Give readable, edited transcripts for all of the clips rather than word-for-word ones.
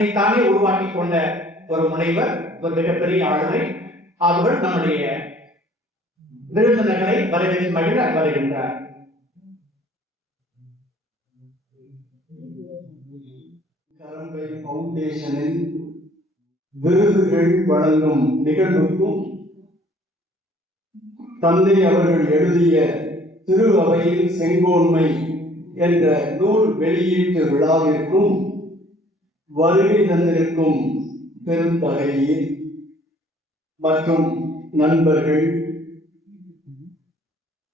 தானே உருவாக்கி கொண்ட ஒரு முனைவர், ஒரு மிகப்பெரிய ஆளுமை. அவர்கள் நம்முடைய விருந்தினர்களை வரவேற்று மகிழ வருகின்றார். கரம்பை பவுண்டேஷனில் விருதுகள் வழங்கும் நிகழ்வுக்கும் தந்தை அவர்கள் எழுதிய திரு அவையில் செங்கோன்மை என்ற நூல் வெளியீட்டு விழாவிற்கும் வருகை தந்திருக்கும் பெருந்தகையீர் மற்றும் நண்பர்கள்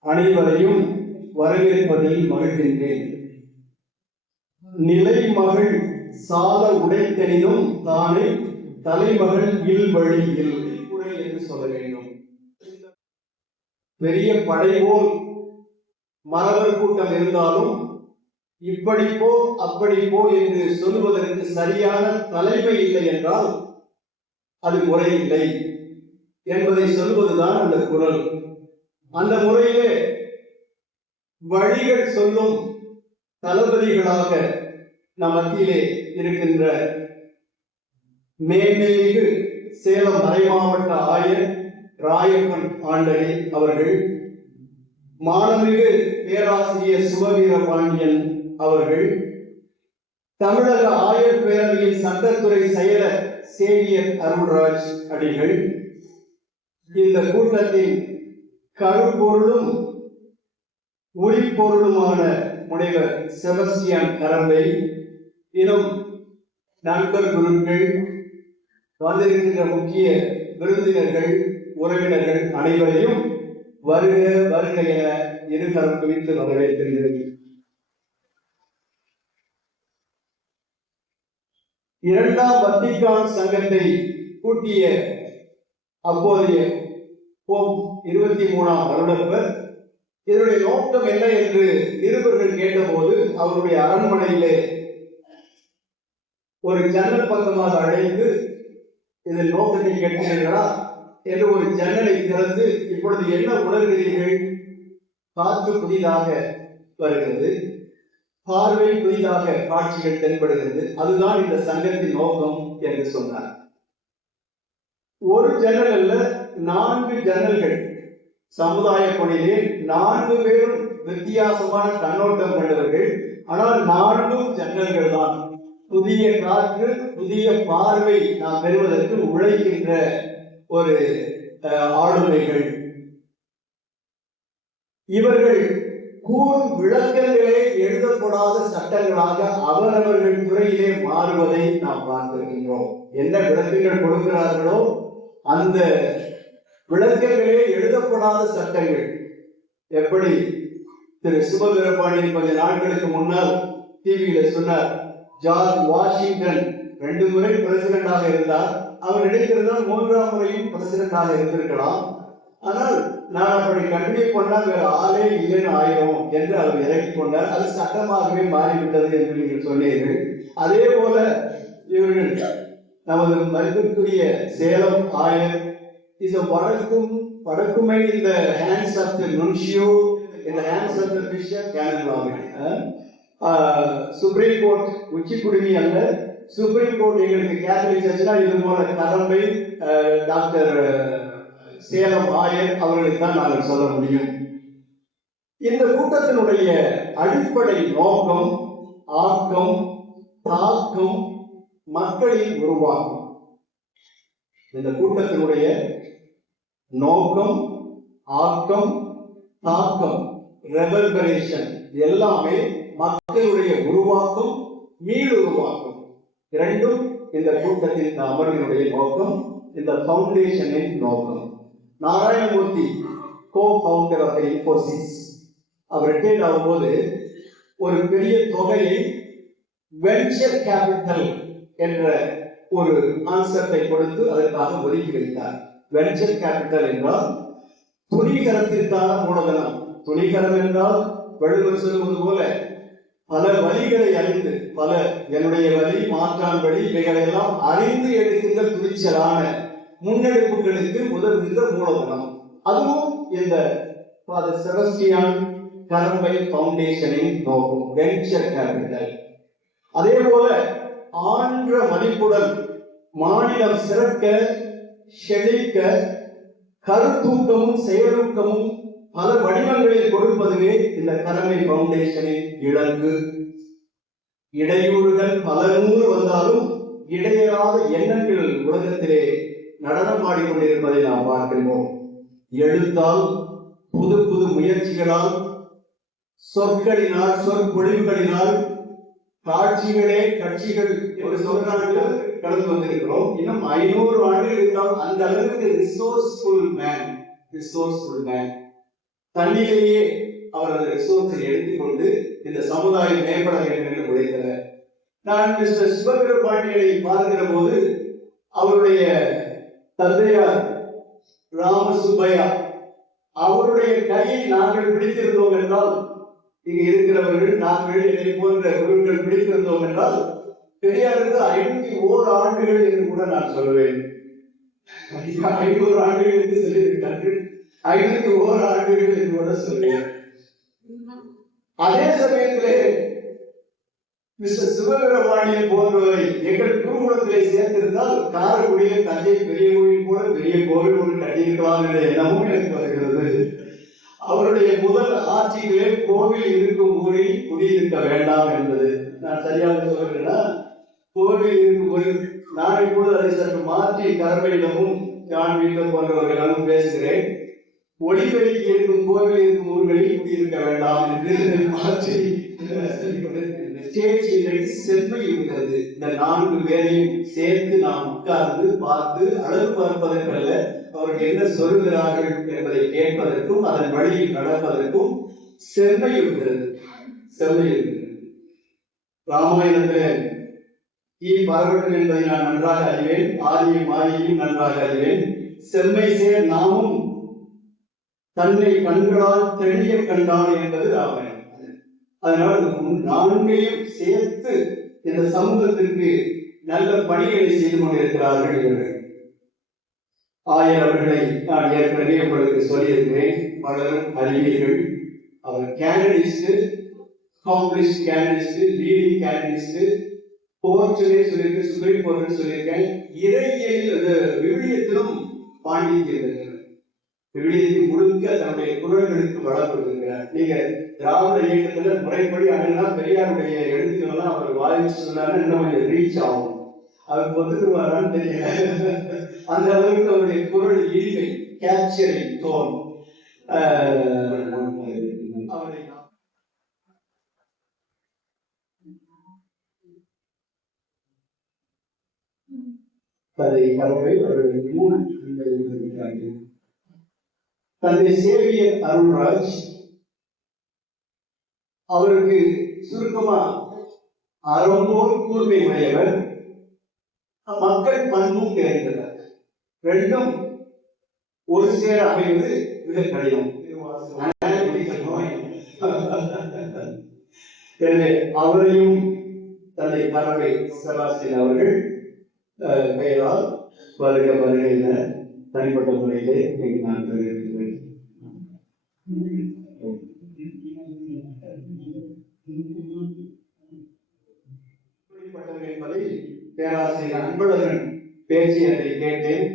அனைவரையும் வரவேற்பதில் மகிழ்கின்றேன். நிலைமகள் சால உடைத்தெனினும் தானே தலைமகள் இல்வழியில் குறை என்று சொல்ல வேண்டும். பெரிய படைபோல் மறவர் கூட்டம் இருந்தாலும் இப்படி போ அப்படி போ என்று சொல்வதற்கு சரியான தலைமை இல்லை என்றால் அது முறை இல்லை என்பதை சொல்வதுதான் அந்த குரல். அந்த முறையிலே வழிகள் சொல்லும் தளபதிகளாக நம் மத்தியிலே இருக்கின்ற மேன்மிகு சேலம் மறைமாவட்ட ஆயர் ராயப்பன் ஆண்டகை அவர்கள், மாணமிகு பேராசிரியர் சுபவீர பாண்டியன் அவர்கள், தமிழக ஆயர் பேரவையின் சட்டத்துறை செயலர் சேவியர் அருள்ராஜ் அடிகள், இந்த கூட்டத்தின் கருப்பொருளும் உரிப்பொருளுமான முனைவர் செபஸ்டியன் கரம்பை, இன்னும் நண்பர் குருக்கள், வந்திருக்கின்ற முக்கிய விருந்தினர்கள், உறவினர்கள் அனைவரையும் வருக வருக என இருதரப்பு வீட்டு வரவேற்கிறது. இரண்டாம் வத்திக்கான் சங்கத்தை கூட்டிய அப்போதைய போப் 23ஆம் வருடப்பர் இதனுடைய நோக்கம் என்ன என்று நிருபர்கள் கேட்டபோது அவருடைய அரண்மனையிலே ஒரு ஜன்னல் பக்கமாக அழைத்து இதன் நோக்கத்தை கேட்கிறீர்களா என்று ஒரு ஜன்னலை திறந்து, இப்பொழுது என்ன உணர்கிறீர்கள்? காற்று புதிதாக வருகிறது, பார்வை புதிதாக காட்சிகள் தென்படுகிறது, அதுதான் இந்த சங்கத்தின் நோக்கம் என்று சொன்னார். ஒரு ஜன்னல் அல்ல, 4 ஜன்னல்கள். சமுதாய பணியிலே 4 பேரும் வித்தியாசமான கண்ணோட்டம் கொண்டவர்கள். ஆனால் 4 ஜன்னல்கள் தான். புதிய காற்று, புதிய பார்வை நாம் பெறுவதற்கு உழைக்கின்ற ஒரு ஆளுமைகள். இவர்கள் கூறும் விளக்கங்களே எழுதப்படாத சட்டங்களாக அவரவர்கள் துறையிலே மாறுவதை நாம் பார்த்திருக்கின்றோம். என்ன விளக்கங்கள் கொடுக்கிறார்களோ அந்த விளக்கங்களே எழுதப்படாத சட்டங்கள். எப்படி திரு சுபவீரபாண்டியன் கொஞ்ச நாட்களுக்கு முன்னால் டிவியில சொன்னார், ஜார்ஜ் வாஷிங்டன் 2 முறை பிரசிடண்டாக இருந்தார், அவர் நினைத்திருந்தால் 3ஆம் முறையும் பிரசிடண்டாக இருந்திருக்கலாம். ஆனால் நான் அப்படி கண்டினியூ பண்ணா வேற ஆளே இல்லைன்னு ஆயிரும் என்று அவர் இறக்கி கொண்டார். அது சட்டமாகவே மாறிவிட்டது என்று நீங்கள் சொன்னீர்கள். அதே போல இவர்கள் நமது மதிப்பிற்குரிய சேலம் ஆயர் இஸ் வடக்குமை இந்த ஹேண்ட்ஸ் ஆஃப் தி நுன்ஷியோ, இந்த hands of the bishop canon. Supreme Court உச்சி குடுமி அல்ல, சுப்ரீம் கோர்ட் எங்களுக்கு கேத்தலிக் சர்ச்னா இது போல கரம்பை டாக்டர் சேலம் ஆயர் அவர்களுக்கு தான் நாங்கள் சொல்ல முடியும். இந்த கூட்டத்தினுடைய அடிப்படை நோக்கம் ஆக்கம், தாக்கம், மக்களின் உருவாக்கம். இந்த கூட்டத்தினுடைய நோக்கம், ஆக்கம், தாக்கம், ரெவர்பரேஷன் எல்லாமே மக்களுடைய உருவாக்கம், மீளுருவாக்கம். இரண்டும் இந்த கூட்டத்தின், இந்த அமர்வினுடைய நோக்கம், இந்த பவுண்டேஷனின் நோக்கம். நாராயணமூர்த்தி கோ-ஃபவுண்டர் ஆஃப் இன்ஃபோசிஸ், அவர் ரிட்டையர்ட் ஆகும்போது ஒரு பெரிய தொகையை வென்ச்சர் கேபிட்டல் என்ற ஒரு கான்செப்டை கொடுத்து அதற்காக ஒதுக்கி வைத்தார். வென்ச்சர் கேபிட்டல் என்றால் துணிகரத்திற்கான மூலதனம். துணிகரம் என்றால் வள்ளுவர் சொல்லுவது போல பல வழிகளை அறிந்து, பல என்னுடைய வழி, மாற்றான் வழி, இவைகளெல்லாம் அறிந்து எடுக்கின்ற துணிச்சலான முன்னெடுப்புகளுக்கு உதவுகின்ற மூலதனம். அதுவும் இந்த ஃபாதர் செபஸ்டியன் கரம்பை பவுண்டேஷனின் நோக்கம், வென்ச்சர் கேபிட்டல். அதே போல ஆன்ற மதிப்புடன் மாநிலம் சிறக்க, செழிக்க, கருத்தூக்கமும் செயலூக்கமும் பல வடிவங்களில் கொடுப்பதுவே இந்த கரமை பவுண்டேஷனின் இலக்கு. இடையூறுகள் பல நூறு வந்தாலும் இடையறாத எண்ணங்கள் உலகத்திலே நடனமாடிக் கொண்டிருப்பதை நாம் பார்க்கின்றோம். எழுத்தால், புது புது முயற்சிகளால், சொற்களினால், சொற்பொழிவுகளினால், காட்சிகளே கட்சிகள் ஒரு சொற்காலத்தில் கடந்து வந்திருக்கிறோம். இன்னும் 500 ஆண்டுகள் இருந்தால் அந்த அளவுக்கு ரிசோர்ஸ்ஃபுல் மேன் தன்னிலேயே அவர் அந்த ரிசோர்ஸை எடுத்துக்கொண்டு இந்த சமுதாயம் மேம்பட வேண்டும் என்று உழைத்தவர். நான் மிஸ்டர் சிவகர பாண்டியனை பார்க்கிற போது அவருடைய தந்தையார் ராமசுப்பையா அவருடைய கையை நாங்கள் பிடித்திருந்தோம் என்றால், இங்கு இருக்கிறவர்கள் நாங்கள் இதை போன்ற குழுக்கள் பிடித்திருந்தோம் என்றால், பெரியாருக்கு 501 ஆண்டுகள் என்று கூட நான் சொல்வேன். 500 ஆண்டுகள் என்று சொல்லியிருக்கிறார்கள், 501 ஆண்டுகள் என்று கூட சொல்வேன். அதே சமயத்திலே மிஸ்டர் சிவகரபாண்டியன் போன்றவரை எங்கள் குருகுலத்திலே சேர்த்திருந்தால் காரைக்குடியில் தஞ்சை பெரிய கோவில் போல பெரிய கோவில் ஒன்று கட்டியிருக்கலாம் என்ற எண்ணமும் எனக்கு வருகிறது. அவருடைய முதல் ஆட்சிகளே கோவில் இருக்கும் ஊரில் குடியிருக்க வேண்டாம் என்பது. நான் சரியாக சொல்கிறேன்னா, கோவில் இருக்கும் ஊரில் நான் இப்பொழுது அதை சற்று மாற்றி கரமையிடமும் ஜான் வீட்டர் போன்றவர்களும் பேசுகிறேன். ஒளிபெருக்கி இருக்கும் கோவில் இருக்கும் ஊர்களில் குடியிருக்க வேண்டாம் என்று மாற்றி செம்மை இருக்கிறது. இந்த 4 பேரையும் சேர்த்து நாம் உட்கார்ந்து பார்த்து அளவு பார்ப்பதற்கல்ல, அவர்கள் என்ன சொல்கிறார்கள் என்பதை கேட்பதற்கும் அதன் வழியில் நடப்பதற்கும் செம்மை இருக்கிறது. ராமாயணத்தில் பரவட்டும் என்பதை நான் நன்றாக அறிவேன், ஆதியும் மாயையும் நன்றாக அறிவேன். செம்மை சேர் நாமும் தன்னை கண்களால் தெளிய கண்டான் என்பது ராமாயணம். அதனால் 4ஐயும் சேர்த்து இந்த சமூகத்திற்கு நல்ல பணிகளை செய்து கொண்டிருக்கிறார்கள் இவர்கள். ஆயர் அவர்களை நான் ஏற்கனவே உங்களுக்கு சொல்லியிருக்கிறேன், பலரும் அறிவீர்கள். அவர் கேனடிஸ்ட், அக்காம்ப்ளிஷ்ட் கேனடிஸ்ட், லீடிங் கேனடிஸ்ட், போர்ச்சுலே சொல்லியிருக்கேன், சுப்ரீம் கோர்ட் சொல்லியிருக்கேன். இறையியலில் விவிலியத்திலும் பாண்டித்யம் இருக்கிறார். விவிலியத்தை முழுக்க தன்னுடைய குரல்களுக்கு வளர்த்திருக்கிறார். நீங்க திராவிட இயக்கத்துல முறைப்படி அணுனா பெரியாருடைய எழுத்துக்கள்லாம் அவர் வாய்ப்பு சொன்னாலும் இன்னும் கொஞ்சம் ரீச் ஆகும். அவர் பொதுவாரான்னு தெரியல. அந்த அளவுக்கு அவருடைய குரல் இனிமை, கேப்சரிங் டோன் அவரை கதை கலவை அவர்களுக்கு 3 தந்தை சேவியர் அருள்ராஜ், அவருக்கு சுருக்கமா அறம்போல் கூர்மை உடையவர், மக்கள் பண்பும் நிறைந்தவர். 2ம் ஒரு சேர அமைவது மிக கடினம். எனவே அவரையும் தந்தை பறவை செபாஸ்டியன் அவர்கள் பெயரால் வருக வருக என தனிப்பட்ட முறையிலே நான் தெரிவிக்கிறேன். என்பதை பேராசிரியர் அன்பழகன் பேச்சு அதை கேட்டேன்.